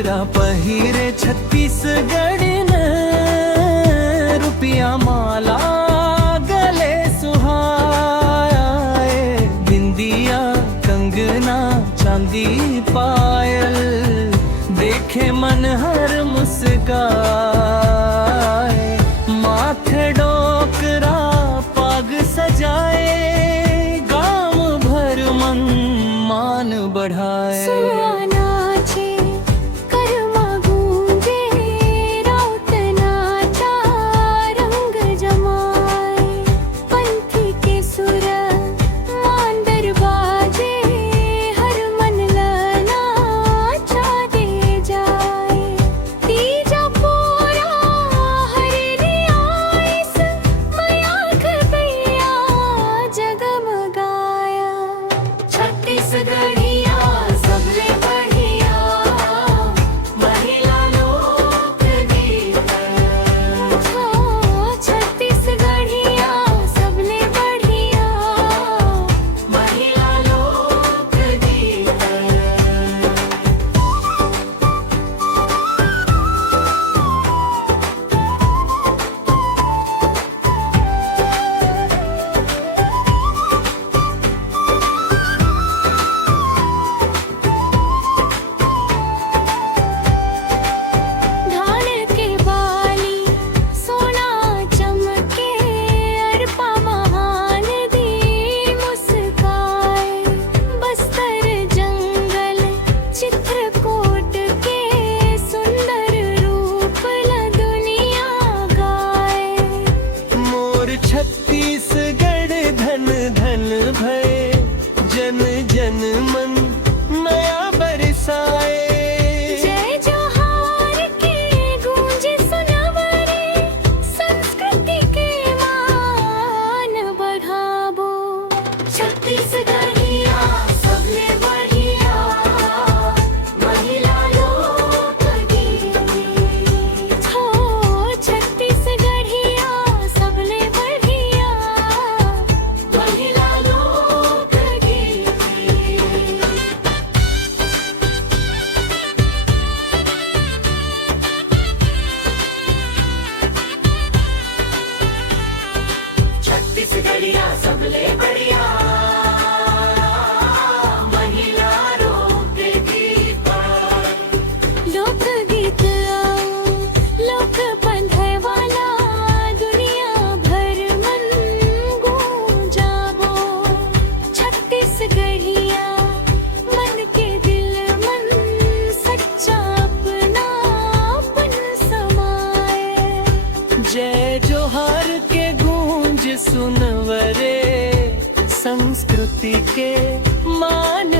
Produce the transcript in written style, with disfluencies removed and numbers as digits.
घाघरा पहिरे छत्तीसगढ़ ने, रुपया माला गले सुहाए, बिंदिया कंगना चांदी पायल, देखे मन हर मुस्काए। माथे डोकरा पाग सजाए, गाम भर मन मान बढ़ाए। छत्तीसगढ़ धन धन भय, जन जन मन नया बरसाए। जय जोहार के गूंज सुनवरे, संस्कृति के मान बढ़ावो। छत्तीसगढ़िया सबले बढ़िया, महिला लोक गीत हो। छत्तीसगढ़िया सबले छत्तीसगढ़िया सबले बढ़िया, महिला लोकगीत। लोकगीत लोक बंधे वाला, दुनिया भर मन गूंजावो। छत्तीसगढ़िया मन के दिल मन सच्चा अपनापन समाए। जय जोहार के गूंज सुनवरे, संस्कृति के मान